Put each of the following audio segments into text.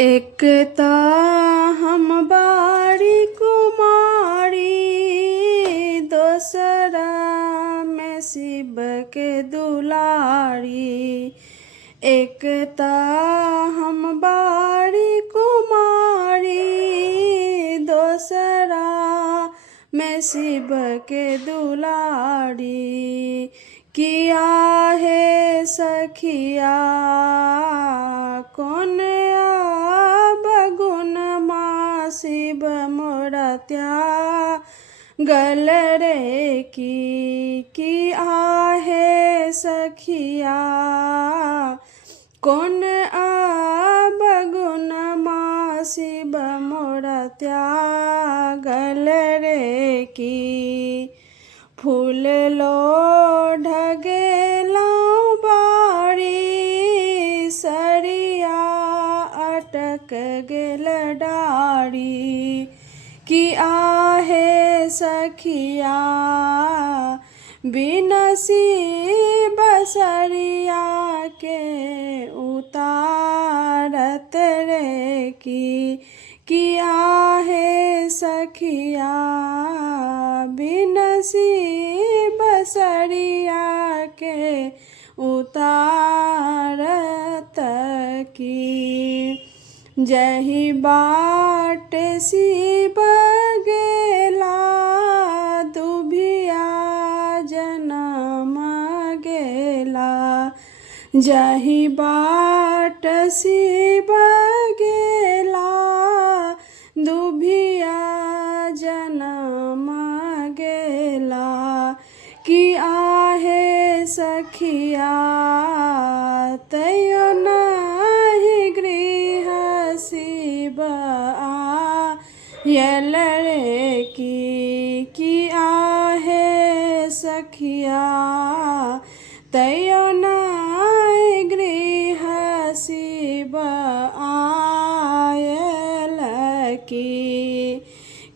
एकता हम बाड़ी कुमारी, दोसरा में शिव के दुलारी। एकता हम बाड़ी कुमारी, दोसरा में शिव के दुलारी। किया है सखिया कौन शिव मोरा त्यागल रे की आहे सखिया कौन गुण मा शिव मोरा त्यागल रे की। फूल लो ढगेला बाड़ी, सरिया अटक गेल डारी। की आहे सखिया बिनसी बसरिया के उतारत रे की आहे सखिया बिनसी बसरिया के उतारत की। जही बाट शिव गेला, दुभिया जनम गेला। जही बाट शिव गेला, दुभिया जनम गेला। की आहे सखिया तयो नाही गृह शिव आयल रे की आहे सखिया तयो नाही गृह शिव आयल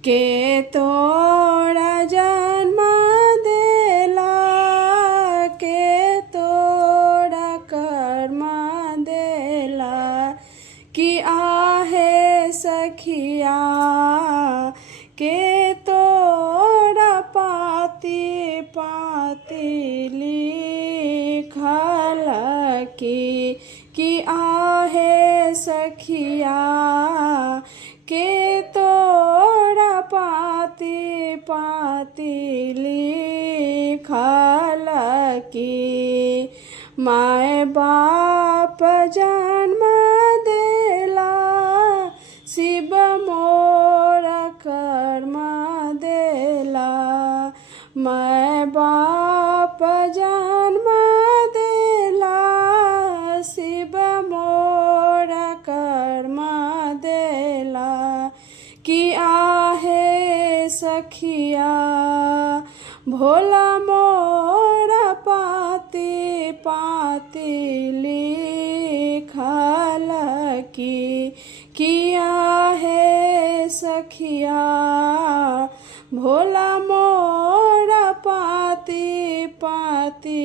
के तोड़ा जन्म देला, के तोड़ा कर्म देला। की आहे सखिया के तोड़ा पाती पाती लिखल की आहे सखिया के तोड़ा पाती पाती लिखल की। माय बाप जन्म देला, शिव मोरा कर्म देला। माय बाप जन्म देला, शिव मोरा कर्म देला। की आहे सखिया भोला मोरा पाती पाती लिखल की आहे सखिया भोला मोरा पाती पाती।